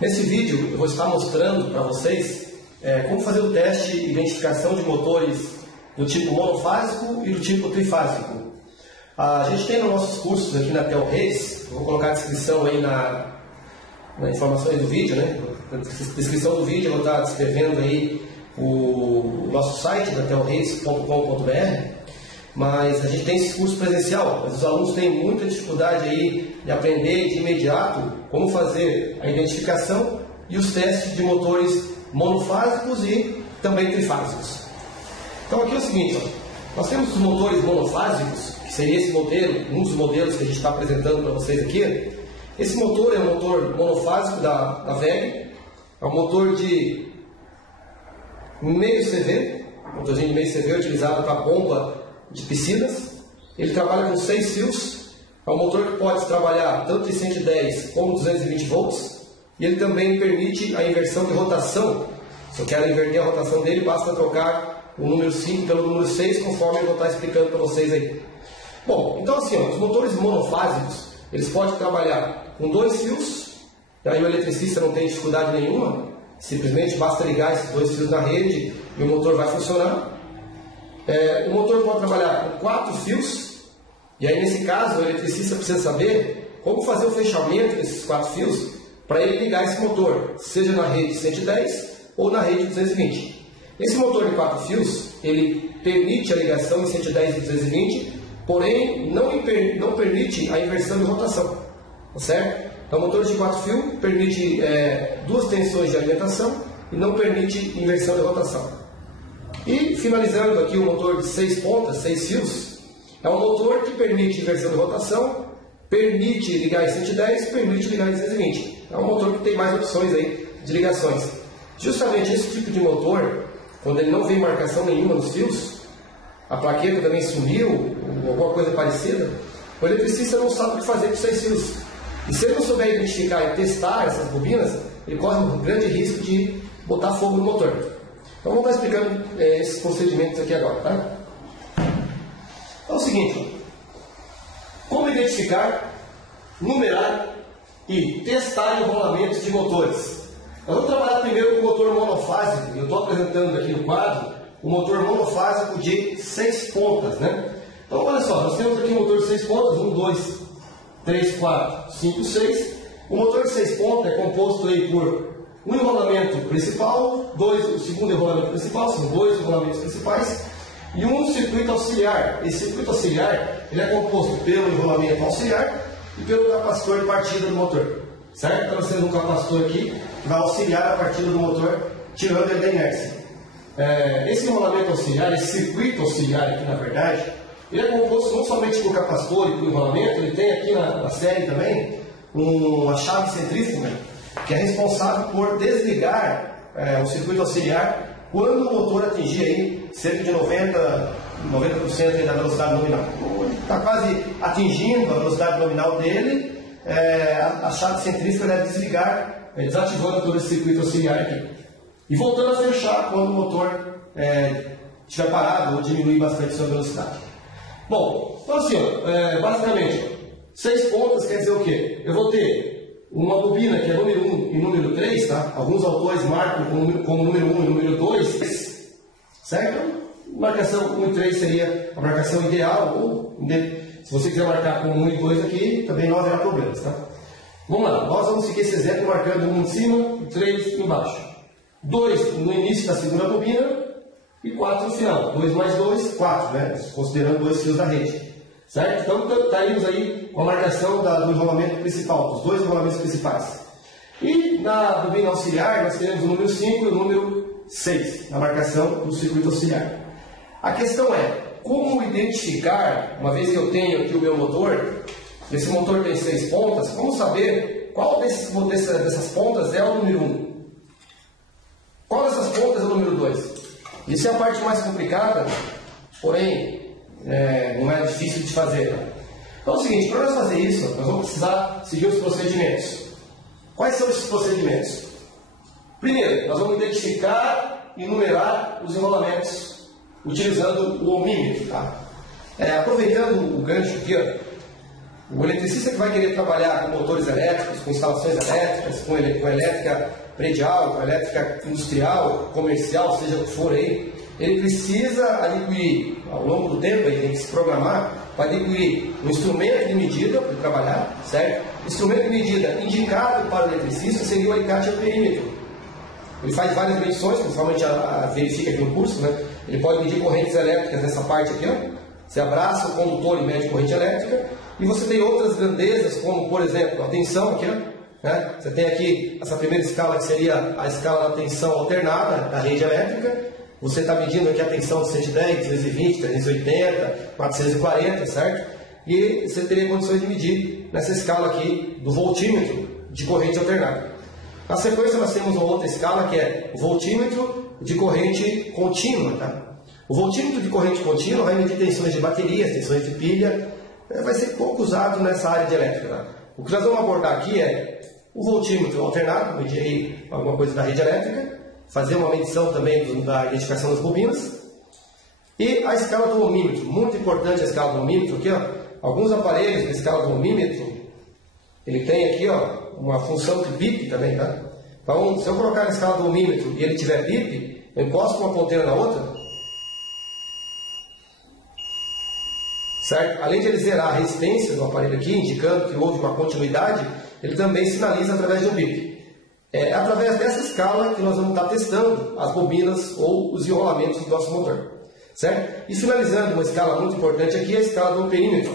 Nesse vídeo eu vou estar mostrando para vocês como fazer o teste de identificação de motores do tipo monofásico e do tipo trifásico. A gente tem nos nossos cursos aqui na Telreis, vou colocar a descrição aí na informações do vídeo, né? Na descrição do vídeo eu vou estar descrevendo aí o nosso site da telreis.com.br. Mas a gente tem esse curso presencial, mas os alunos têm muita dificuldade aí de aprender de imediato como fazer a identificação e os testes de motores monofásicos e também trifásicos. Então aqui é o seguinte, ó, nós temos os motores monofásicos, que seria esse modelo, um dos modelos que a gente está apresentando para vocês aqui. Esse motor é um motor monofásico da WEG, é um motor de meio CV, motorzinho de meio CV utilizado para bomba de piscinas. Ele trabalha com 6 fios, é um motor que pode trabalhar tanto em 110 como 220 volts, e ele também permite a inversão de rotação. Se eu quero inverter a rotação dele, basta trocar o número 5 pelo número 6, conforme eu vou estar explicando para vocês aí. Bom, então assim, ó, os motores monofásicos, eles podem trabalhar com 2 fios, aí o eletricista não tem dificuldade nenhuma, simplesmente basta ligar esses 2 fios na rede e o motor vai funcionar. O motor pode trabalhar com 4 fios, e aí nesse caso o eletricista precisa saber como fazer o fechamento desses 4 fios para ele ligar esse motor, seja na rede 110 ou na rede 220. Esse motor de 4 fios, ele permite a ligação em 110 e 220, porém não permite a inversão de rotação, tá certo? Então o motor de 4 fios permite 2 tensões de alimentação e não permite inversão de rotação. E finalizando aqui o motor de 6 pontas, 6 fios, é um motor que permite inversão de rotação, permite ligar em 110, permite ligar em 220. É um motor que tem mais opções aí de ligações. Justamente esse tipo de motor, quando ele não vem marcação nenhuma nos fios, a plaqueta também sumiu, ou alguma coisa parecida, o eletricista não sabe o que fazer com 6 fios. E se ele não souber identificar e testar essas bobinas, ele corre um grande risco de botar fogo no motor. Então vamos estar explicando esses procedimentos aqui agora, tá? Então é o seguinte, como identificar, numerar e testar enrolamentos de motores. Nós vamos trabalhar primeiro com o motor monofásico. Eu estou apresentando aqui no quadro o motor monofásico de 6 pontas, né? Então olha só, nós temos aqui um motor de 6 pontas, 1, 2, 3, 4, 5, 6. O motor de 6 pontas é composto aí por um enrolamento principal, o segundo enrolamento principal, são 2 enrolamentos principais, e um circuito auxiliar. Esse circuito auxiliar ele é composto pelo enrolamento auxiliar e pelo capacitor de partida do motor. Certo? Então nós temos um capacitor aqui que vai auxiliar a partida do motor, tirando ele da inércia. Esse enrolamento auxiliar, esse circuito auxiliar aqui na verdade, ele é composto não somente por capacitor e por enrolamento, ele tem aqui na série também uma chave centrífuga, que é responsável por desligar o circuito auxiliar quando o motor atingir aí cerca de 90% aí da velocidade nominal. Está quase atingindo a velocidade nominal dele, a chave centrífuga deve desligar, desativando todo esse circuito auxiliar aqui. E voltando a fechar quando o motor estiver parado ou diminuir bastante sua velocidade. Bom, então assim, basicamente, 6 pontas quer dizer o quê? Eu vou ter uma bobina que é número 1 e número 3, tá? Alguns autores marcam como número 1 e número 2, certo? Marcação 1 e 3 seria a marcação ideal, ou se você quiser marcar com 1 e 2 aqui, também não haverá problemas, tá? Vamos lá, nós vamos seguir esse exemplo marcando 1 em cima e 3 embaixo. 2 no início da segunda bobina e 4 no final. 2 mais 2, 4, né? Considerando 2 fios da rede. Certo? Então estaríamos aí com a marcação do enrolamento principal, dos 2 enrolamentos principais. E na bobina auxiliar nós teremos o número 5 e o número 6, na marcação do circuito auxiliar. A questão é, como identificar, uma vez que eu tenho aqui o meu motor, esse motor tem 6 pontas, como saber qual dessas pontas é o número 1? Qual dessas pontas é o número 2? Isso é a parte mais complicada, porém não é difícil de fazer. Então é o seguinte, para nós fazer isso, nós vamos precisar seguir os procedimentos. Quais são esses procedimentos? Primeiro, nós vamos identificar e numerar os enrolamentos utilizando o ohmímetro. Tá? Aproveitando o gancho aqui, O eletricista que vai querer trabalhar com motores elétricos, com instalações elétricas, com elétrica predial, com elétrica industrial, comercial, seja o que for aí, ele precisa adquirir, ao longo do tempo, ele tem que se programar para adquirir um instrumento de medida para trabalhar, certo? O instrumento de medida indicado para o eletricista seria o alicate amperímetro. Ele faz várias medições, principalmente verifica aqui no curso, né? Ele pode medir correntes elétricas nessa parte aqui, ó. Você abraça o condutor e mede corrente elétrica, e você tem outras grandezas, como por exemplo a tensão aqui, ó, né? Você tem aqui essa primeira escala que seria a escala da tensão alternada da rede elétrica. Você está medindo aqui a tensão de 110, 220, 380, 440, certo? E você teria condições de medir nessa escala aqui do voltímetro de corrente alternada. Na sequência nós temos uma outra escala que é o voltímetro de corrente contínua, tá? O voltímetro de corrente contínua vai medir tensões de baterias, tensões de pilha, vai ser pouco usado nessa área de elétrica. Tá? O que nós vamos abordar aqui é o voltímetro alternado, medir aí alguma coisa da rede elétrica, fazer uma medição também da identificação das bobinas, e a escala do ohmímetro, muito importante a escala do ohmímetro aqui, ó, alguns aparelhos da escala do ohmímetro, ele tem aqui ó, uma função de bip também, tá? Então, se eu colocar na escala do ohmímetro e ele tiver bip, eu encosto uma ponteira na outra, certo? Além de ele zerar a resistência do aparelho aqui, indicando que houve uma continuidade, ele também sinaliza através de um bip. É através dessa escala que nós vamos estar testando as bobinas ou os enrolamentos do nosso motor, certo? E finalizando, uma escala muito importante aqui é a escala do amperímetro.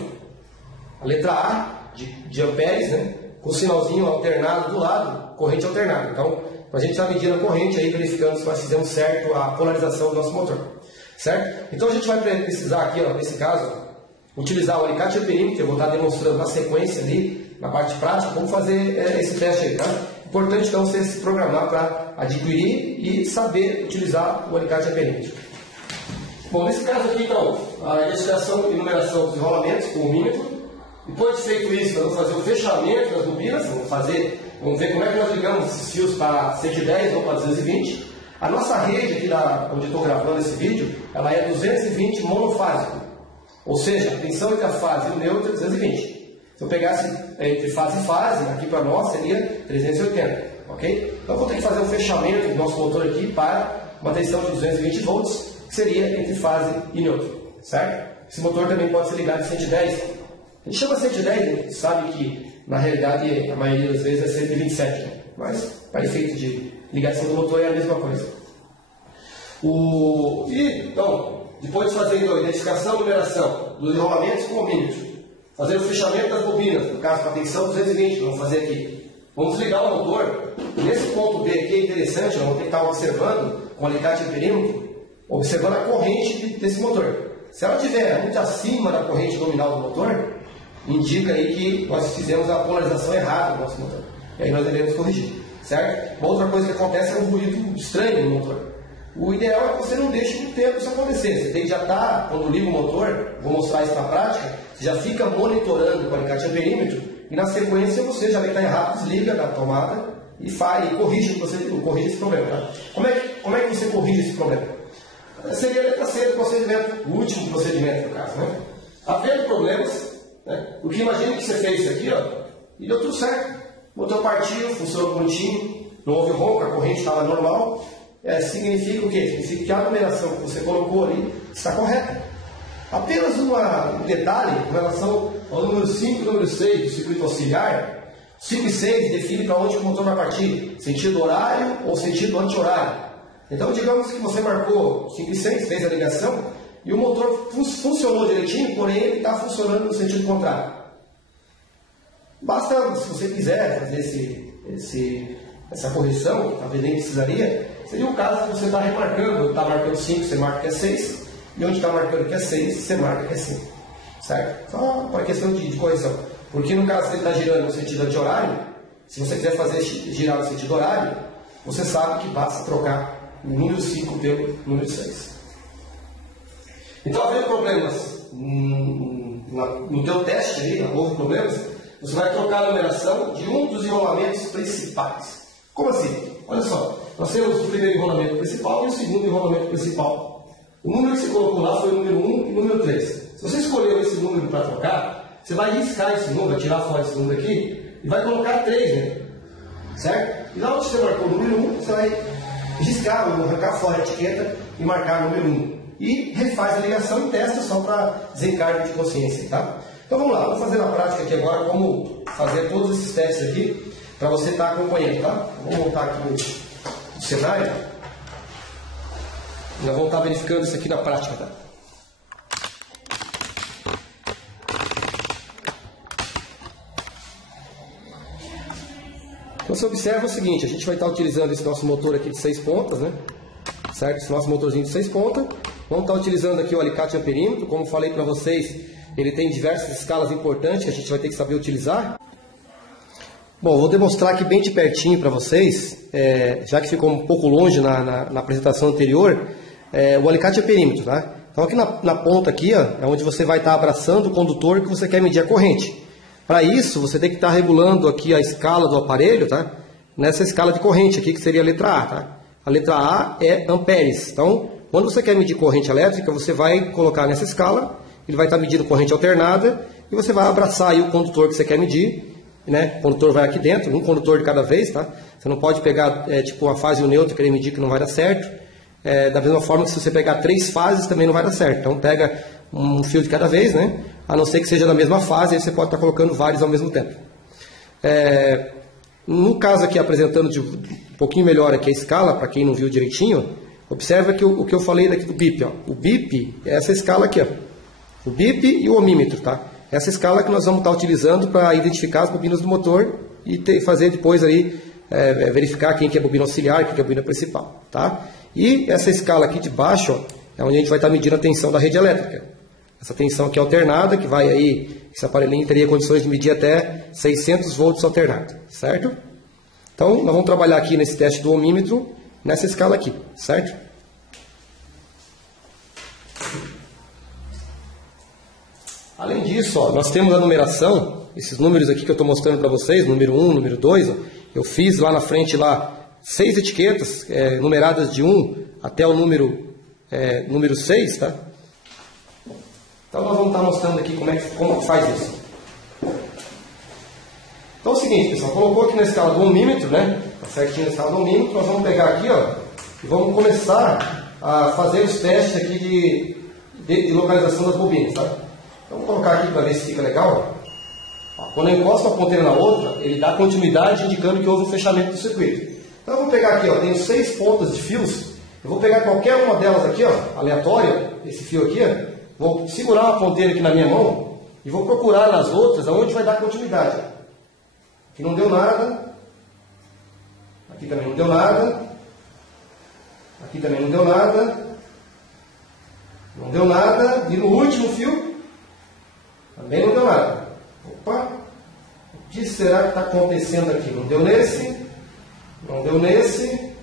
A letra A de amperes, né? Com o sinalzinho alternado do lado, corrente alternada. Então, a gente está medindo a corrente aí, verificando se nós fizemos certo a polarização do nosso motor, certo? Então a gente vai precisar aqui, ó, nesse caso, utilizar o alicate amperímetro, que eu vou estar demonstrando na sequência ali, na parte prática, como fazer esse teste aí, tá? Importante então você se programar para adquirir e saber utilizar o alicate amperímetro. Bom, nesse caso aqui então, a identificação e numeração dos enrolamentos com o ohmímetro. Depois de feito isso, nós vamos fazer o fechamento das bobinas, vamos ver como é que nós ligamos esses fios para 110 ou para 220. A nossa rede aqui, onde eu estou gravando esse vídeo, ela é 220 monofásico, ou seja, a tensão entre a fase e o neutro é 220. Se eu pegasse entre fase e fase, aqui para nós seria 380, ok? Então eu vou ter que fazer o fechamento do nosso motor aqui para uma tensão de 220 volts, que seria entre fase e neutro, certo? Esse motor também pode ser ligado em 110. A gente chama 110, a gente sabe que na realidade a maioria das vezes é 127, né? Mas para efeito de ligação do motor é a mesma coisa. Então, depois de fazer a identificação e numeração dos enrolamentos com o ohmímetro, fazer o fechamento das bobinas, no caso com a tensão 220, vamos fazer aqui. Vamos ligar o motor. Nesse ponto B aqui é interessante, nós vamos ter que estar observando com o alicate amperímetro, observando a corrente desse motor. Se ela estiver muito acima da corrente nominal do motor, indica aí que nós fizemos a polarização errada do nosso motor. E aí nós devemos corrigir, certo? Uma outra coisa que acontece é um ruído estranho no motor. O ideal é que você não deixe muito tempo isso acontecer. Você tem que já estar, quando liga o motor, vou mostrar isso na prática, você já fica monitorando com o alicate amperímetro e na sequência você já vê que está errado, desliga da tomada e corrige esse problema. Tá? Como é que você corrige esse problema? Seria a letra C do procedimento, o último procedimento no caso, né? Havendo problemas, né? Porque imagine que você fez isso aqui, ó, e deu tudo certo. O motor partiu, funcionou bonitinho, não houve ronco, a corrente estava normal. Significa o quê? Significa que a numeração que você colocou ali está correta. Apenas um detalhe com relação ao número 5 e número 6 do circuito auxiliar. 5 e 6 define para onde o motor vai partir, sentido horário ou sentido anti-horário. Então, digamos que você marcou 5 e 6, fez a ligação, e o motor funcionou direitinho, porém ele está funcionando no sentido contrário. Basta, se você quiser fazer essa correção, que talvez nem precisaria, seria o caso que você está remarcando, está marcando 5, você marca que é 6, e onde está marcando que é 6, você marca que é 5. Certo? Só para questão de correção. Porque no caso que ele está girando no sentido anti-horário, se você quiser fazer girar no sentido horário, você sabe que basta trocar o número 5 pelo número 6. Então, havendo problemas no teu teste, aí, houve problemas, você vai trocar a numeração de um dos enrolamentos principais. Como assim? Olha só, nós temos o primeiro enrolamento principal e o segundo enrolamento principal. O número que você colocou lá foi o número 1 e o número 3. Se você escolheu esse número para trocar, você vai riscar esse número, vai tirar fora esse número aqui e vai colocar 3, né? Certo? E na hora que você marcou o número 1, você vai riscar ou arrancar fora a etiqueta e marcar o número 1. E refaz a ligação e testa só para desencargo de consciência, tá? Então vamos lá, vamos fazer na prática aqui agora como fazer todos esses testes aqui para você estar acompanhando, tá? Vamos montar aqui o cenário. Nós vamos estar verificando isso aqui na prática, tá? Então você observa o seguinte, a gente vai estar utilizando esse nosso motor aqui de 6 pontas, né? Certo? Esse nosso motorzinho de 6 pontas. Vamos estar utilizando aqui o alicate amperímetro, como falei para vocês, ele tem diversas escalas importantes que a gente vai ter que saber utilizar. Bom, vou demonstrar aqui bem de pertinho para vocês, já que ficou um pouco longe na apresentação anterior, o alicate amperímetro, tá? Então aqui na ponta aqui, ó, é onde você vai estar abraçando o condutor que você quer medir a corrente. Para isso, você tem que estar regulando aqui a escala do aparelho, tá? Nessa escala de corrente aqui, que seria a letra A, tá? A letra A é amperes. Então, quando você quer medir corrente elétrica, você vai colocar nessa escala, ele vai estar medindo corrente alternada, e você vai abraçar aí o condutor que você quer medir, né? O condutor vai aqui dentro, um condutor de cada vez, tá? Você não pode pegar, tipo, uma fase e o neutro e querer medir que não vai dar certo. Da mesma forma que se você pegar 3 fases, também não vai dar certo. Então, pega um fio de cada vez, né? A não ser que seja da mesma fase, aí você pode estar colocando vários ao mesmo tempo. No caso aqui, apresentando um pouquinho melhor aqui a escala, para quem não viu direitinho, observa que o que eu falei daqui do BIP, ó. O BIP é essa escala aqui, ó. O BIP e o ohmímetro, tá? Essa escala que nós vamos estar utilizando para identificar as bobinas do motor e fazer depois aí, verificar quem que é bobina auxiliar e quem que é bobina principal, tá? E essa escala aqui de baixo, ó, é onde a gente vai estar medindo a tensão da rede elétrica. Essa tensão aqui é alternada, que vai aí, esse aparelhinho teria condições de medir até 600 volts alternado, certo? Então, nós vamos trabalhar aqui nesse teste do ohmímetro, nessa escala aqui, certo? Além disso, ó, nós temos a numeração, esses números aqui que eu estou mostrando para vocês, número 1, número 2, ó, eu fiz lá na frente lá 6 etiquetas numeradas de 1 até o número 6, tá? Então nós vamos estar mostrando aqui como faz isso. Então é o seguinte, pessoal, colocou aqui na escala do ohmímetro, né? Tá certinho na escala do ohmímetro, nós vamos pegar aqui, ó, e vamos começar a fazer os testes aqui de localização das bobinas, tá? Então vou colocar aqui para ver se fica legal. Ó, quando eu encosto uma ponteira na outra, ele dá continuidade indicando que houve o fechamento do circuito. Então eu vou pegar aqui, ó, tenho 6 pontas de fios. Eu vou pegar qualquer uma delas aqui, ó, aleatória, esse fio aqui, ó. Vou segurar uma ponteira aqui na minha mão e vou procurar nas outras aonde vai dar continuidade. Aqui não deu nada. Aqui também não deu nada. Aqui também não deu nada. Não deu nada. E no último fio também não deu nada. Opa! O que será que está acontecendo aqui? Não deu nesse. Não deu nesse.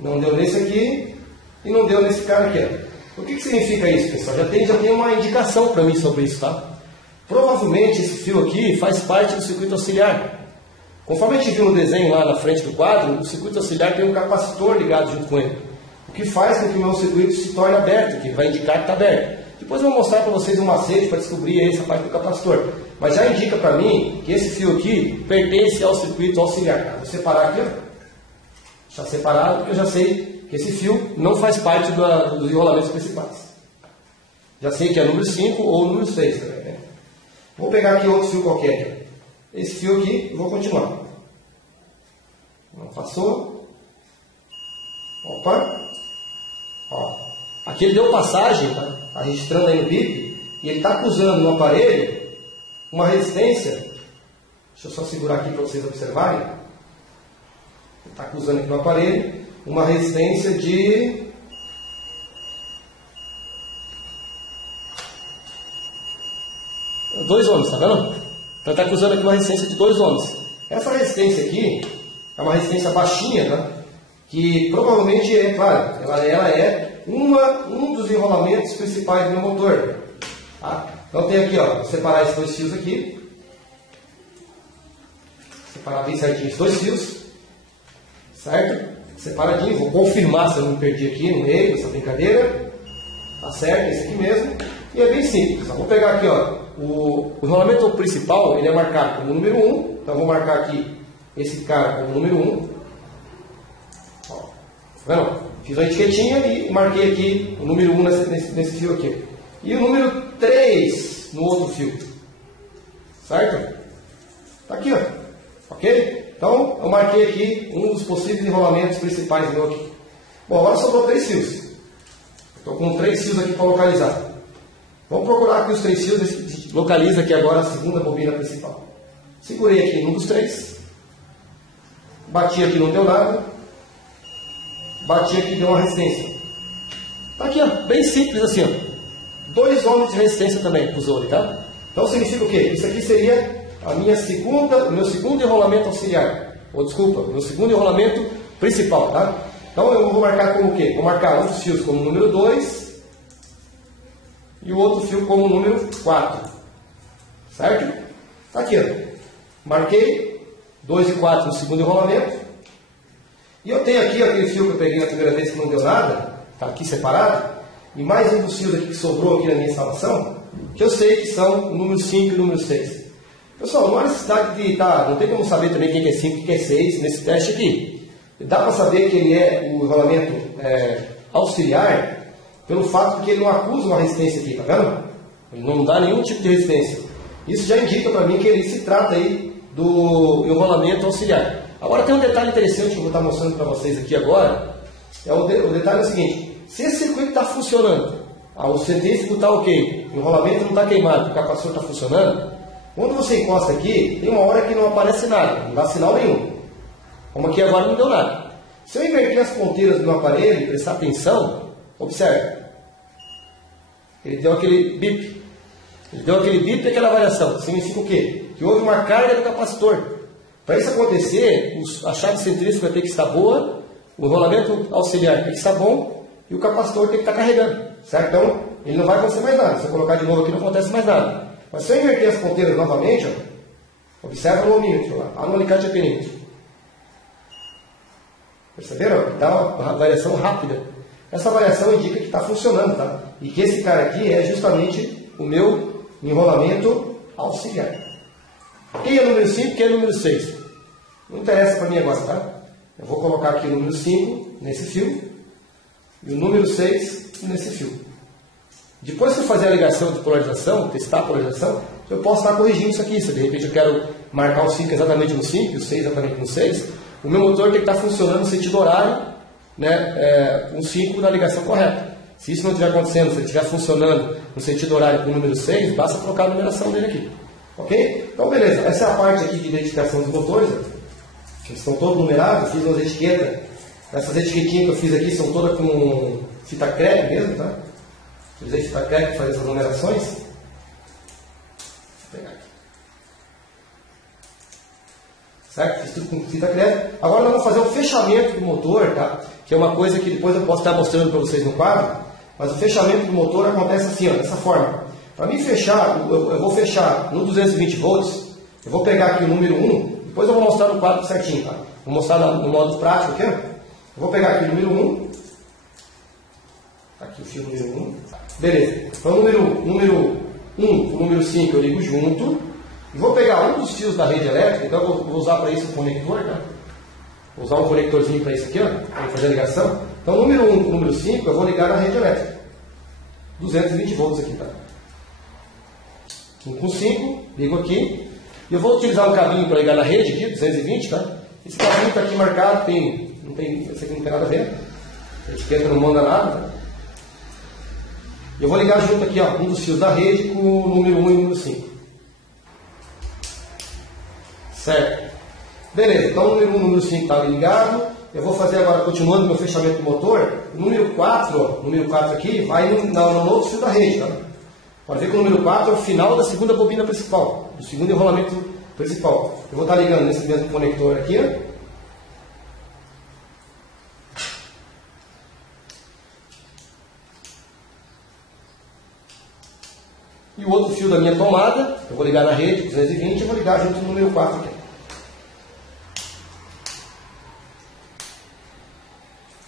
Não deu nesse aqui. E não deu nesse cara aqui, ó. O que significa isso, pessoal? Já tem uma indicação para mim sobre isso, tá? Provavelmente esse fio aqui faz parte do circuito auxiliar. Conforme a gente viu no desenho lá na frente do quadro, o circuito auxiliar tem um capacitor ligado junto com ele. O que faz com que o meu circuito se torne aberto, que vai indicar que está aberto. Depois eu vou mostrar para vocês um macete para descobrir essa parte do capacitor. Mas já indica para mim que esse fio aqui pertence ao circuito auxiliar. Tá? Vou separar aqui, ó. Está separado porque eu já sei que esse fio não faz parte dos enrolamentos principais. Já sei que é número 5 ou número 6 também, né? Vou pegar aqui outro fio qualquer. Esse fio aqui, eu vou continuar. Não passou. Opa. Ó. Aqui ele deu passagem, tá? Tá registrando aí no BIP. E ele está acusando no aparelho uma resistência. Deixa eu só segurar aqui para vocês observarem. Ele está acusando aqui no aparelho uma resistência de 2 ohms, tá vendo? Então está acusando aqui uma resistência de 2 ohms. Essa resistência aqui é uma resistência baixinha, tá? Que provavelmente é, claro, ela é um dos enrolamentos principais do meu motor. Tá? Então tem aqui, ó, vou separar esses 2 fios aqui. Separar bem certinho esses 2 fios. Certo? Separadinho, vou confirmar se eu não me perdi aqui no meio dessa brincadeira. Tá certo, esse aqui mesmo. E é bem simples. Vou pegar aqui, ó, o enrolamento principal ele é marcado como número 1, então eu vou marcar aqui esse cara como número 1. Ó, tá vendo? Fiz uma etiquetinha e marquei aqui o número 1 nesse fio aqui. E o número 3 no outro fio. Certo? Tá aqui, ó. Ok? Então, eu marquei aqui um dos possíveis enrolamentos principais meu aqui. Bom, agora sobrou 3 fios. Estou com 3 fios aqui para localizar. Vamos procurar aqui os 3 fios. A gente localiza aqui agora a segunda bobina principal. Segurei aqui num dos 3. Bati aqui, não deu nada. Bati aqui, deu uma resistência. Tá aqui, ó. Bem simples assim, ó. 2 ohms de resistência também usou ali, tá? Então significa o quê? Isso aqui seria o meu segundo enrolamento auxiliar. Ou desculpa, meu segundo enrolamento principal, tá? Então eu vou marcar como o quê? Vou marcar outros fios como número 2 e o outro fio como número 4. Certo? Tá aqui, ó. Marquei 2 e 4 no segundo enrolamento. E eu tenho aqui aquele fio que eu peguei na primeira vez que não deu nada, tá aqui separado, e mais um dos fios aqui que sobrou aqui na minha instalação, que eu sei que são o número 5 e o número 6. Pessoal, não há necessidade de não tem como saber também quem que é 5 e quem que é 6 nesse teste aqui. Dá para saber que ele é o enrolamento auxiliar pelo fato de que ele não acusa uma resistência aqui, tá vendo? Ele não dá nenhum tipo de resistência. Isso já indica para mim que ele se trata aí do enrolamento auxiliar. Agora tem um detalhe interessante que eu vou estar mostrando para vocês aqui agora. O detalhe é o seguinte: se esse circuito está funcionando, o centrífugo está ok, o enrolamento não está queimado, o capacitor está funcionando, quando você encosta aqui, tem uma hora que não aparece nada, não dá sinal nenhum. Como aqui agora não deu nada. Se eu inverter as ponteiras do meu aparelho e prestar atenção, observe. Ele deu aquele bip. Ele deu aquele bip e aquela variação. Significa o quê? Que houve uma carga do capacitor. Para isso acontecer, a chave centrífuga vai ter que estar boa, o enrolamento auxiliar tem que estar bom e o capacitor tem que estar carregando. Certo? Então, ele não vai acontecer mais nada. Se eu colocar de novo aqui, não acontece mais nada. Mas se eu inverter as ponteiras novamente, ó, observa no ohmímetro, no alicate apenímetro. Perceberam? Dá uma variação rápida. Essa variação indica que está funcionando, tá? E que esse cara aqui é justamente o meu enrolamento auxiliar. Quem é o número 5 e quem é o número 6? Não interessa para mim agora, tá? Eu vou colocar aqui o número 5 nesse fio e o número 6 nesse fio. Depois que eu fazer a ligação de polarização, testar a polarização, eu posso estar corrigindo isso aqui. Se de repente eu quero marcar o 5 exatamente no 5 e o 6 exatamente no 6, o meu motor tem que estar funcionando no sentido horário, né, com o 5 na ligação correta. Se isso não estiver acontecendo, se ele estiver funcionando no sentido horário com o número 6, basta trocar a numeração dele aqui. Ok? Então, beleza. Essa é a parte aqui de identificação dos motores. Eles estão todos numerados. Eu fiz umas etiquetas. Essas etiquetinhas que eu fiz aqui são todas com fita crepe mesmo, tá? Usei fita crepe para fazer essas numerações. Vou pegar aqui. Certo? Fiz tudo com fita crepe. Agora nós vamos fazer o fechamento do motor, tá? Que é uma coisa que depois eu posso estar mostrando para vocês no quadro. Mas o fechamento do motor acontece assim, ó, dessa forma. Para mim fechar, eu vou fechar no 220 volts. Eu vou pegar aqui o número 1. Depois eu vou mostrar no quadro certinho, tá? Vou mostrar no modo prático aqui, ó. Eu vou pegar aqui o número 1. Tá aqui o fio número 1. Beleza. Então o número 1 e o número 5 eu ligo junto. E vou pegar um dos fios da rede elétrica. Então eu vou usar para isso o conector, tá? Vou usar um conectorzinho para isso aqui, ó, para fazer a ligação. Então o número 1 com o número 5 eu vou ligar na rede elétrica. 220 volts aqui, tá? 1 com 5, ligo aqui. E eu vou utilizar um cabinho para ligar na rede aqui, 220, tá? Esse cabinho está aqui marcado, esse aqui não tem nada a ver. A etiqueta não manda nada, tá? Eu vou ligar junto aqui, ó, um dos fios da rede com o número 1 e o número 5. Certo? Beleza, então o número 1 e o número 5 está ligado. Eu vou fazer agora, continuando meu fechamento do motor. O número 4, ó, o número 4 aqui, vai no outro fio da rede, tá? Pode ver que o número 4 é o final da segunda bobina principal, do segundo enrolamento principal. Eu vou estar ligando nesse mesmo conector aqui, ó. E o outro fio da minha tomada, eu vou ligar na rede, 220, e vou ligar junto no número 4 aqui.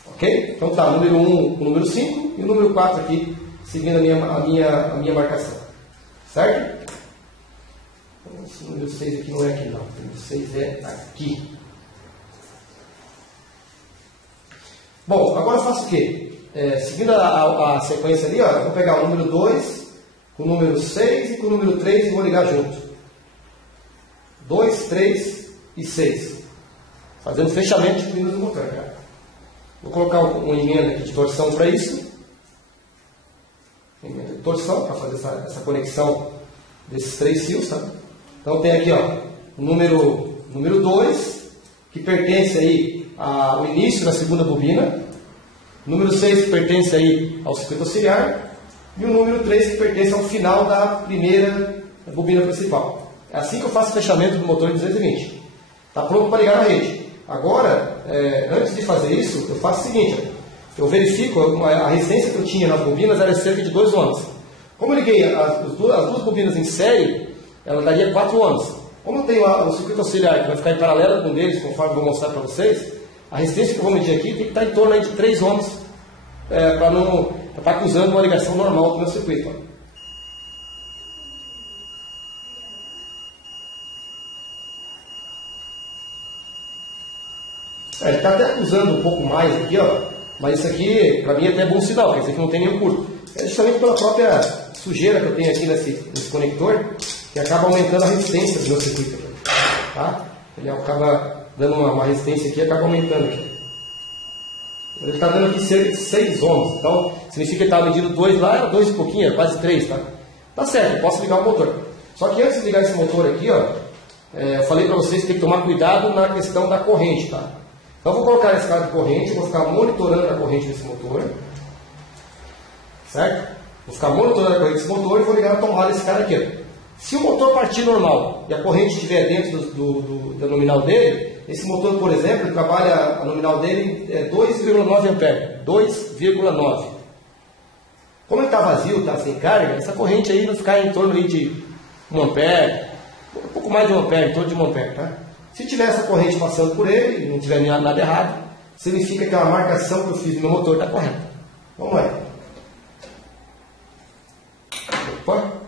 Ok? Então tá, o número 1 com o número 5 e o número 4 aqui, seguindo a minha marcação. Certo? Esse número 6 aqui não é aqui não, o número 6 é aqui. Bom, agora eu faço o quê? Seguindo a sequência ali, ó, eu vou pegar o número 2, com o número 6 e com o número 3 e vou ligar junto. 2, 3 e 6. Fazendo fechamento de turbinas do motor, cara. Vou colocar uma emenda aqui de torção para isso. Emenda de torção, para fazer essa conexão desses 3 fios, tá? Então tem aqui, ó, o número 2, que pertence aí ao início da segunda bobina. O número 6, que pertence aí ao circuito auxiliar. E o número 3, que pertence ao final da primeira bobina principal. É assim que eu faço o fechamento do motor de 220. Está pronto para ligar na rede. Agora, antes de fazer isso, eu faço o seguinte. Eu verifico, a resistência que eu tinha nas bobinas era cerca de 2 ohms. Como eu liguei as duas bobinas em série, ela daria 4 ohms. Como eu tenho o circuito auxiliar que vai ficar em paralelo com eles, conforme eu vou mostrar para vocês, a resistência que eu vou medir aqui tem que estar em torno aí de 3 ohms para não estar acusando uma ligação normal do meu circuito. Ó. Ele está até acusando um pouco mais aqui, ó, mas isso aqui, para mim, é até bom sinal, porque isso aqui não tem nenhum curto. É justamente pela própria sujeira que eu tenho aqui nesse conector, que acaba aumentando a resistência do meu circuito aqui. Tá? Ele acaba dando uma resistência aqui e acaba aumentando aqui. Ele está dando aqui cerca de 6 ohms, então significa que ele estava medindo 2 lá, era 2 e pouquinho, era quase 3, tá? Tá certo, eu posso ligar o motor. Só que antes de ligar esse motor aqui, ó, eu falei para vocês que tem que tomar cuidado na questão da corrente, tá? Então eu vou colocar esse cara de corrente, vou ficar monitorando a corrente desse motor, certo? Vou ficar monitorando a corrente desse motor e vou ligar a tomada desse cara aqui, ó. Se o motor partir normal e a corrente estiver dentro da nominal dele, esse motor, por exemplo, ele trabalha, a nominal dele é 2,9 ampere, 2,9. Como ele está vazio, está sem carga, essa corrente aí vai ficar em torno aí de 1 ampere, um pouco mais de 1 ampere, em torno de 1 ampere, tá? Se tiver essa corrente passando por ele e não tiver nada errado, significa que a marcação que eu fiz no meu motor está correta. Vamos lá. Opa!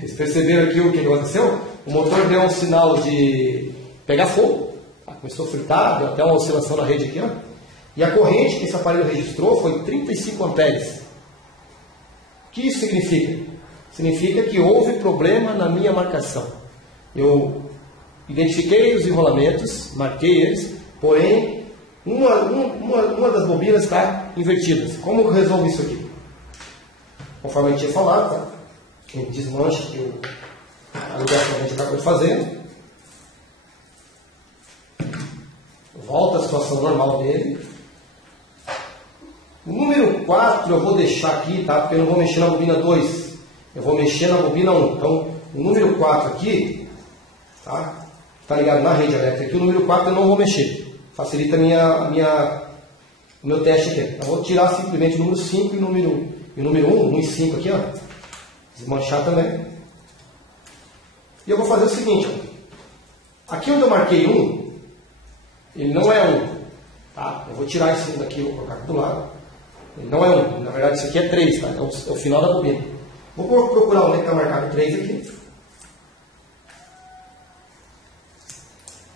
Vocês perceberam aqui o que aconteceu? O motor deu um sinal de pegar fogo, tá? Começou a fritar, deu até uma oscilação na rede aqui, ó. E a corrente que esse aparelho registrou foi 35 amperes. O que isso significa? Significa que houve problema na minha marcação. Eu identifiquei os enrolamentos, marquei eles, porém uma das bobinas está invertida. Como eu resolvo isso aqui? Conforme a gente tinha falado, tá? A gente desmancha que a ligação que a gente acabou de fazer. Volta à situação normal dele. O número 4 eu vou deixar aqui, tá? Porque eu não vou mexer na bobina 2. Eu vou mexer na bobina 1. Então, o número 4 aqui, tá? Está ligado na rede elétrica aqui. O número 4 eu não vou mexer. Facilita o meu teste aqui. Eu vou tirar simplesmente o número 5 e o número 1 e 5 aqui, ó. Desmanchar também. E eu vou fazer o seguinte, ó. Aqui onde eu marquei 1, ele não é 1. Tá? Eu vou tirar esse 1 daqui e vou colocar aqui do lado. Ele não é 1. Na verdade, isso aqui é 3, tá? É o final da bobina. Vou procurar onde está marcado 3 aqui. Ele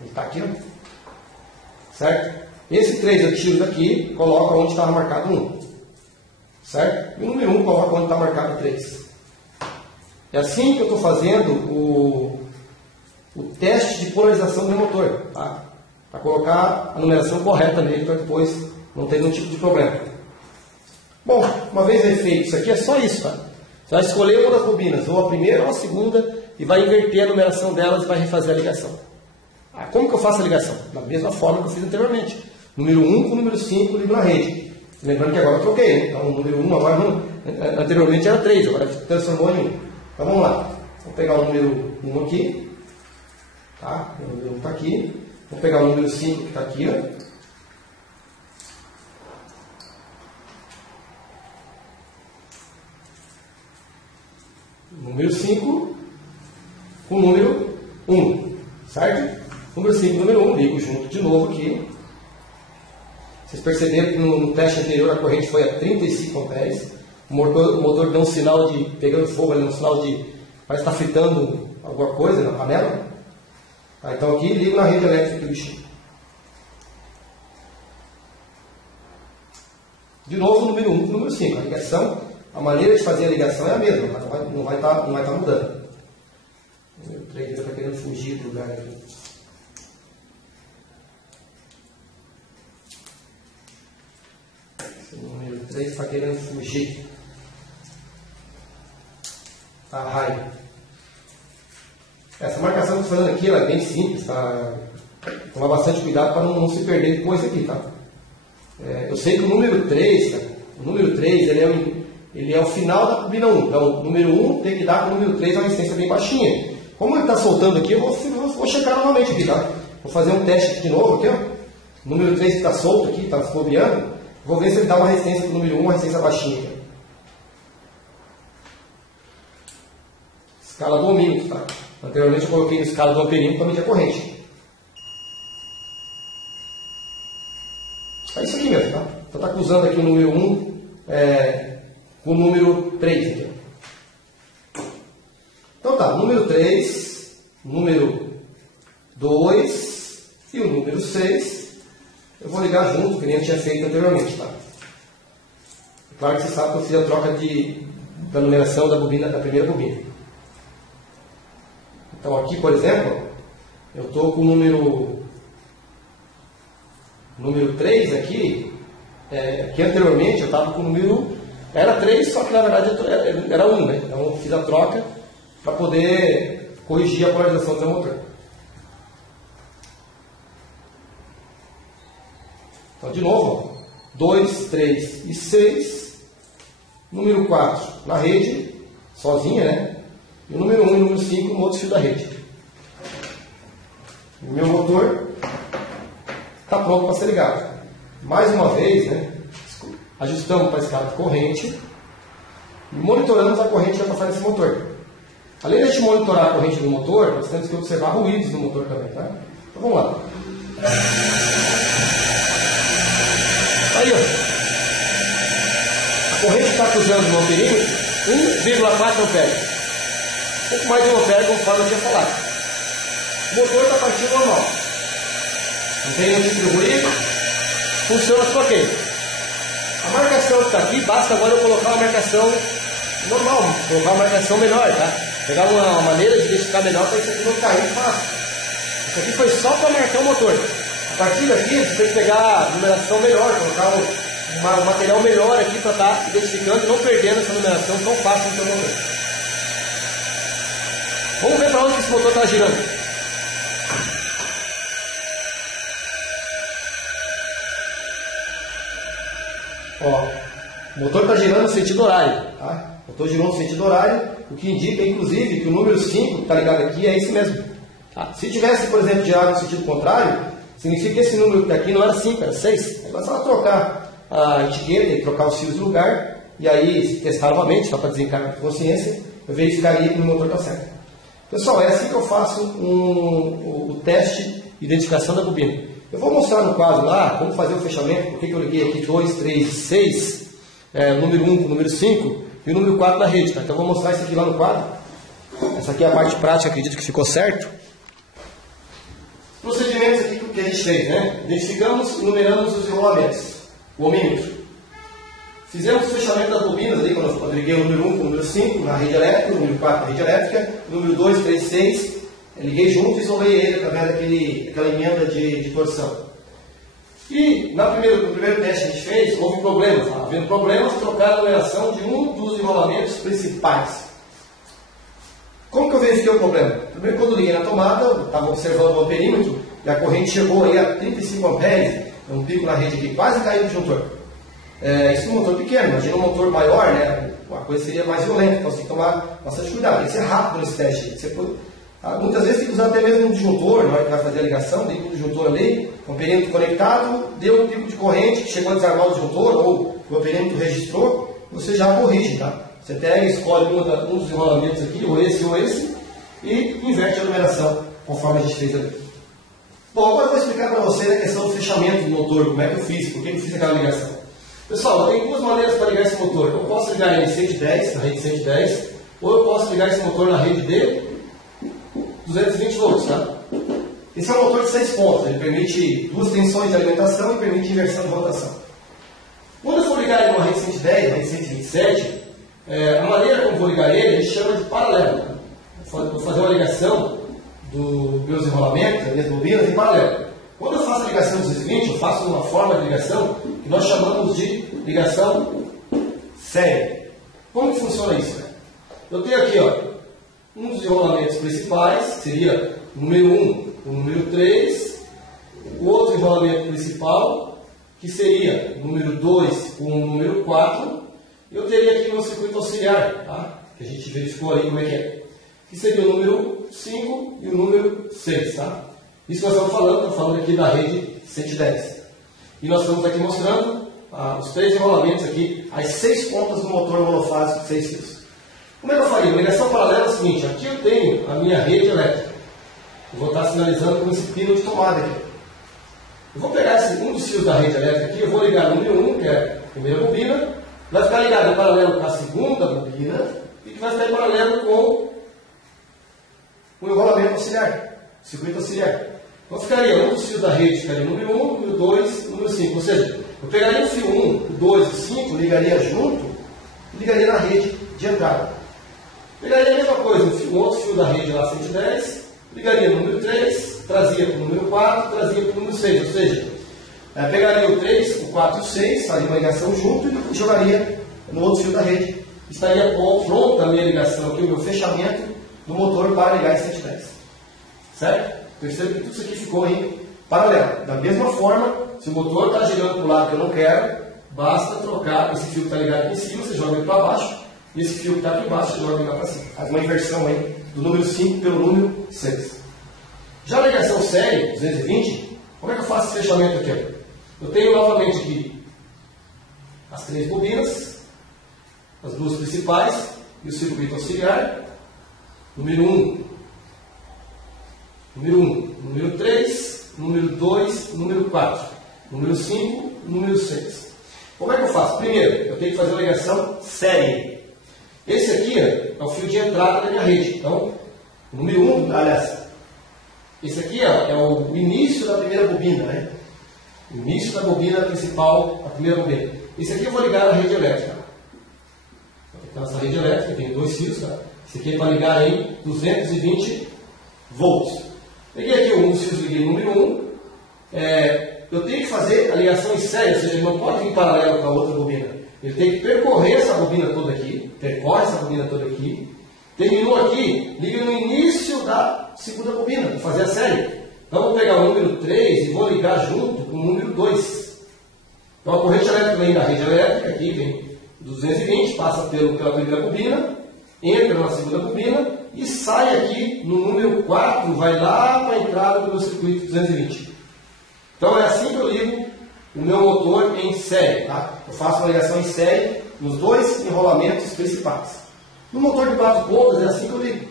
está aqui, ó. Certo? Esse 3 eu tiro daqui, coloco onde estava marcado 1. Certo? E o número 1 coloco onde está marcado 3. É assim que eu estou fazendo o teste de polarização do meu motor. Tá? Para colocar a numeração correta nele, para depois não ter nenhum tipo de problema. Bom, uma vez feito isso aqui, é só isso. Tá? Você vai escolher uma das bobinas, ou a primeira ou a segunda, e vai inverter a numeração delas e vai refazer a ligação. Como que eu faço a ligação? Da mesma forma que eu fiz anteriormente. Número 1 com o número 5 ligo na rede. Lembrando que agora eu troquei, né? Então o número 1 agora anteriormente era 3, agora transformou em 1. Então vamos lá. Vou pegar o número 1 aqui. Tá? O número 1 está aqui. Vou pegar o número 5 que está aqui. Ó. Número 5 com o número 1. Certo? Número 5 e número 1, ligo junto de novo aqui. Vocês perceberam que no teste anterior a corrente foi a 35 amperes. O motor deu um sinal de pegando fogo, um sinal de parece que está fritando alguma coisa na panela. Então aqui ligo na rede elétrica do bichinho. De novo, número 1 e número 5. A ligação, a maneira de fazer a ligação é a mesma, mas não vai estar mudando. O número 3 está querendo fugir do lugar aqui. Esse número 3 está querendo fugir. Tá raio. Essa marcação que eu estou fazendo aqui ela é bem simples, tá? Tomar bastante cuidado para não se perder depois aqui, tá? Eu sei que o número 3, cara, o número 3 ele é o final da bobina 1. Então, o número 1 tem que dar com o número 3 uma resistência bem baixinha. Como ele está soltando aqui, eu vou checar novamente aqui, tá? Vou fazer um teste aqui de novo, aqui, ó. O número 3 que está solto aqui, está bobeando. Vou ver se ele dá uma resistência para o número 1, uma resistência baixinha aqui. Escala do ohmímetro, tá? Anteriormente eu coloquei na escala do amperímetro para medir a corrente. É isso aqui mesmo, tá? Então está cruzando aqui o número 1 com o número 3 aqui. Então tá, número 3, número 2 e o número 6. Eu vou ligar junto, que nem eu tinha feito anteriormente, tá? Claro que você sabe que eu fiz a troca da numeração da primeira bobina. Então aqui, por exemplo, eu estou com o número 3 aqui, que anteriormente eu estava com o número, era 3, só que na verdade era 1, né? Então eu fiz a troca para poder corrigir a polarização do seu motor. Então de novo, 2, 3 e 6, número 4 na rede, sozinha, né? E o número 1 e o número 5 no outro fio da rede. O meu motor está pronto para ser ligado. Mais uma vez, né, ajustamos para a escala de corrente e monitoramos a corrente que vai passar nesse motor. Além de a gente monitorar a corrente do motor, nós temos que observar ruídos do motor também. Tá? Então vamos lá. Aí, ó. A corrente está cruzando no amperímetro 1,4 amperes. Um pouco mais de 1 ampere, conforme eu tinha falado. O motor está partindo normal. Não tem nenhum tipo de ruído. Funciona só ok. A marcação que está aqui, basta agora eu colocar uma marcação normal, colocar uma marcação melhor, tá? Pegar uma maneira de identificar melhor para isso aqui não cair fácil. Isso aqui foi só para marcar o motor. A partir daqui, você tem que pegar a numeração melhor, colocar um material melhor aqui para estar identificando e não perdendo essa numeração tão fácil no seu motor. Vamos ver para onde esse motor está girando. Ó, o motor está girando no sentido horário. Tá? O motor girou no sentido horário, o que indica, inclusive, que o número 5 que está ligado aqui é esse mesmo. Tá? Se tivesse, por exemplo, girado no sentido contrário, significa que esse número que está aqui não era 5, era 6. Agora só trocar a etiqueta e trocar os fios do lugar, e aí testar novamente, só para desencargar a consciência, eu verificaria que o motor está certo. Pessoal, é assim que eu faço o teste de identificação da bobina. Eu vou mostrar no quadro lá como fazer o fechamento, porque eu liguei aqui 2, 3, 6, número 1 com o número 5 e o número 4 na rede. Tá? Então eu vou mostrar isso aqui lá no quadro. Essa aqui é a parte prática, acredito que ficou certo. Procedimentos aqui que a gente fez, né? Identificamos e numeramos os enrolamentos, o ohmímetro. Fizemos o fechamento das bobinas ali, quando eu liguei o número 1 com o número 5 na rede elétrica, o número 4 na rede elétrica, o número 2, 3, 6, liguei junto e isolei ele através daquela emenda de torção. E no primeiro teste que a gente fez, houve problemas. Havendo problemas, trocaram a numeração de um dos enrolamentos principais. Como que eu verifiquei o problema? Primeiro, quando liguei na tomada, estava observando o amperímetro e a corrente chegou aí a 35 amperes, um pico na rede aqui, quase caiu o disjuntor. Isso é um motor pequeno, imagina um motor maior, né? A coisa seria mais violenta, então você tem que tomar bastante cuidado, tem que ser rápido nesse teste. Muitas vezes tem que usar até mesmo um disjuntor, na hora que vai fazer a ligação, tem um disjuntor ali, o amperímetro conectado, deu um pico de corrente, chegou a desarmar o disjuntor, ou o amperímetro registrou, você já corrige, tá? Você pega, escolhe um dos enrolamentos aqui, ou esse, e inverte a numeração, conforme a gente fez ali. Bom, agora eu vou explicar para vocês a questão do fechamento do motor, como é que eu fiz, por que eu fiz aquela ligação. Pessoal, eu tenho duas maneiras para ligar esse motor. Eu posso ligar ele em 110, na rede 110, ou eu posso ligar esse motor na rede de 220 volts, tá? Esse é um motor de 6 pontos, ele permite duas tensões de alimentação e permite inversão de rotação. Quando eu for ligar ele numa rede 110, uma rede 127, a maneira como eu vou ligar ele, a gente chama de paralelo. Tá? Vou fazer uma ligação dos meus enrolamentos, das minhas bobinas, em paralelo. Quando eu faço a ligação 220, eu faço uma forma de ligação que nós chamamos de ligação série. Como que funciona isso? Eu tenho aqui um dos enrolamentos principais, que seria o número 1 o número 3, o outro enrolamento principal, que seria o número 2 com o número 4, e eu teria aqui o meu circuito auxiliar, tá? Que a gente verificou ali como é, que seria o número 5 e o número 6. Tá? Isso nós estamos falando aqui da rede 110. E nós estamos aqui mostrando os 3 enrolamentos aqui, as 6 pontas do motor monofásico de 6 fios. Como é que eu faria? A ligação paralela é o seguinte, aqui eu tenho a minha rede elétrica. Eu vou estar sinalizando com esse pino de tomada aqui. Eu vou pegar um dos fios da rede elétrica aqui, eu vou ligar no número 1, que é a primeira bobina, vai ficar ligado em paralelo com a segunda bobina, e que vai ficar em paralelo com o enrolamento auxiliar, o circuito auxiliar. Então ficaria um dos fios da rede, ficaria no número 1, número 2, número 5. Ou seja, eu pegaria o fio 1, o 2 e o 5, ligaria junto e ligaria na rede de entrada. Pegaria a mesma coisa, um outro fio da rede lá 110, ligaria no número 3, trazia para o número 4, trazia para o número 6. Ou seja, pegaria o 3, o 4 e o 6, faria uma ligação junto e jogaria no outro fio da rede. Estaria pronta a minha ligação aqui, o meu fechamento do motor para ligar em 110. Certo? Perceba que tudo isso aqui ficou em paralelo. Da mesma forma, se o motor está girando para o lado que eu não quero, basta trocar esse fio que está ligado aqui em cima, você joga ele para baixo, e esse fio que está aqui embaixo, você joga ele lá para cima. Faz uma inversão aí do número 5 pelo número 6. Já a ligação série, 220, como é que eu faço esse fechamento aqui? Eu tenho novamente aqui as 3 bobinas, as duas principais, e o circuito auxiliar, número 1, número 3, número 2, número 4, número 5, número 6. Como é que eu faço? Primeiro, eu tenho que fazer uma ligação série. Esse aqui é o fio de entrada da minha rede. Então, o número 1, aliás, esse aqui é o início da primeira bobina, né? O início da bobina principal, a primeira bobina. Esse aqui eu vou ligar na rede elétrica. Então, essa rede elétrica tem 2 fios, tá? Esse aqui é para ligar em 220 volts. Peguei aqui um dos fios, liguei no número 1. Eu tenho que fazer a ligação em série, ou seja, ele não pode vir em paralelo com a outra bobina. Ele tem que percorrer essa bobina toda aqui, percorre essa bobina toda aqui, terminou aqui, liga no início da segunda bobina, para fazer a série. Então, eu vou pegar o número 3 e vou ligar junto com o número 2. Então, a corrente elétrica vem da rede elétrica, aqui vem 220, passa pela primeira bobina, entra na segunda bobina e sai aqui no número 4, vai lá para a entrada do meu circuito 220. Então, é assim que eu ligo o meu motor em série. Tá? Eu faço uma ligação em série nos 2 enrolamentos principais. No motor de 4 pontas é assim que eu ligo.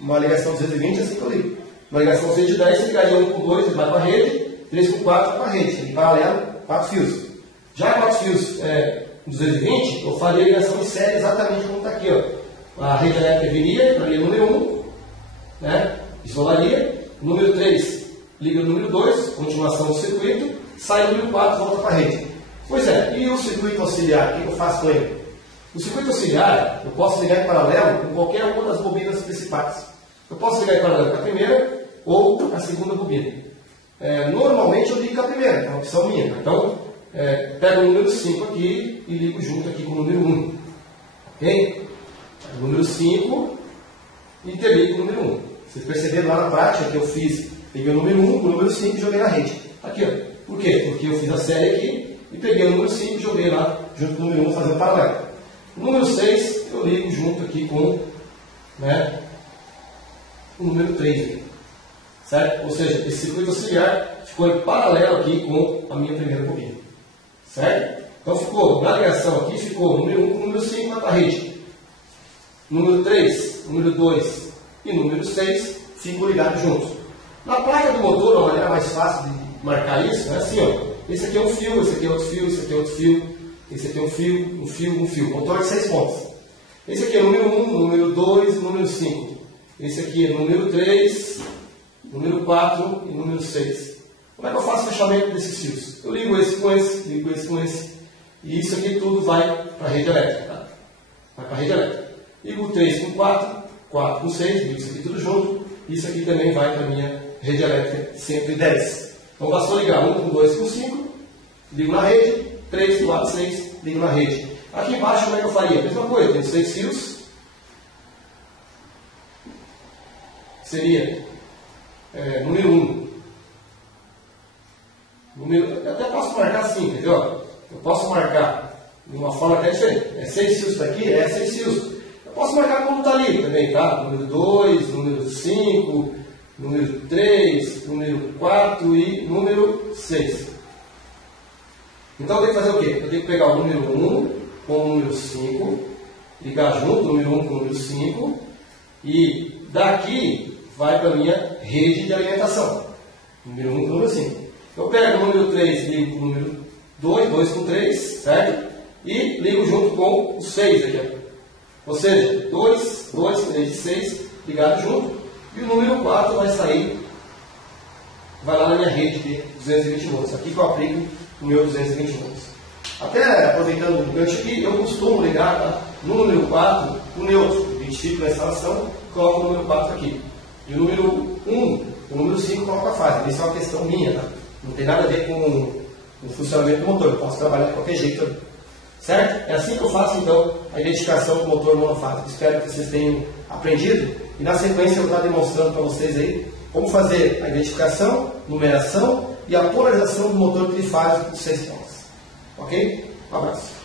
Uma ligação 220 é assim que eu ligo. Uma ligação 110, você ligaria 1 com 2, ele vai para a rede, 3 com 4 vai para a rede. Em paralelo, 4 fios. Já 4 fios 220, eu faria a ligação em série exatamente como está aqui. Ó. A rede elétrica viria, entraria no número 1, né? Isolaria. Número 3 liga no número 2, continuação do circuito, sai no número 4, volta para a rede. Pois é, e o circuito auxiliar, o que eu faço com ele? O circuito auxiliar, eu posso ligar em paralelo com qualquer uma das bobinas principais. Eu posso ligar em paralelo com a primeira ou a segunda bobina. Normalmente eu ligo com a primeira, é uma opção minha. Então, pego o número 5 aqui e ligo junto aqui com o número 1. Ok? O número 5 e interligo com o número 1. Vocês perceberam lá na prática que eu peguei o número 1 com o número 5 e joguei na rede. Aqui, ó. Por quê? Porque eu fiz a série aqui e peguei o número 5 e joguei lá junto com o número 1 fazendo paralelo. O número 6 eu ligo junto aqui com o número 3 aqui. Certo? Ou seja, esse circuito auxiliar ficou em paralelo aqui com a minha primeira bobina. Certo? Então ficou, na ligação aqui, ficou o número 1 com o número 5 na rede. Número 3, número 2 e número 6 ficam ligados juntos. Na placa do motor, uma maneira mais fácil de marcar isso é assim, ó. Esse aqui é um fio, esse aqui é outro fio, esse aqui é outro fio, esse aqui é um fio, um fio, um fio. Motor de 6 pontos. Esse aqui é número 1, número 2 e número 5. Esse aqui é número 3, número 4 e número 6. Como é que eu faço o fechamento desses fios? Eu ligo esse com esse, ligo esse com esse. E isso aqui tudo vai para a rede elétrica. Tá? Vai para a rede elétrica. Ligo o 3 com 4, 4 com 6, ligo isso aqui tudo junto. Isso aqui também vai para a minha rede elétrica 110. Então bastou ligar 1 com 2 com 5, ligo na rede, 3, 4, 6, ligo na rede. Aqui embaixo como é que eu faria? A mesma coisa, tenho 6 fios. Seria número 1. Eu até posso marcar assim, entendeu? Eu posso marcar de uma forma até diferente. É 6 fios daqui, 6 fios. Eu posso marcar como está ali também, tá? Número 2, número 5, número 3, número 4 e número 6. Então eu tenho que fazer o quê? Eu tenho que pegar o número 1 com o número 5, ligar junto o número 1 com o número 5 e daqui vai para a minha rede de alimentação. Número 1 com o número 5. Eu pego o número 3, ligo com o número 2, 2 com 3, certo? E ligo junto com o 6 aqui. Ou seja, 2, 2, 3 e 6 ligados junto. E o número 4 vai sair, vai lá na minha rede de 220 volts. Aqui que eu aplico o meu 220 volts. Até aproveitando o gancho aqui, eu costumo ligar, tá, no número 4 o neutro. Identifico na instalação, coloco o número 4 aqui. E o número 1, o número 5 coloco a fase. Isso é uma questão minha, tá? Não tem nada a ver com o funcionamento do motor. Eu posso trabalhar de qualquer jeito. Certo? É assim que eu faço, então, a identificação do motor monofásico. Espero que vocês tenham aprendido. E na sequência eu vou estar demonstrando para vocês aí como fazer a identificação, numeração e a polarização do motor trifásico de 6 pontos. Ok? Um abraço.